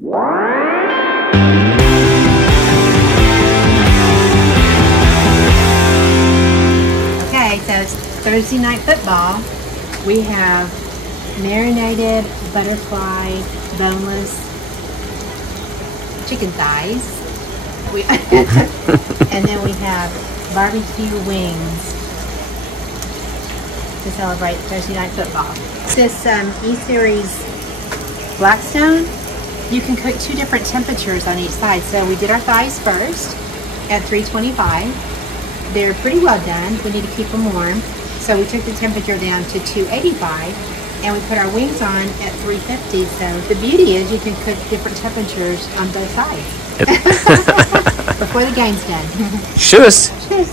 Okay, so it's Thursday night football. We have marinated butterfly boneless chicken thighs. And then we have barbecue wings to celebrate Thursday night football. This E-Series Blackstone, you can cook 2 different temperatures on each side. So we did our thighs first at 325. They're pretty well done. We need to keep them warm. So we took the temperature down to 285 and we put our wings on at 350. So the beauty is you can cook different temperatures on both sides. Before the game's done. Tschüss. Tschüss.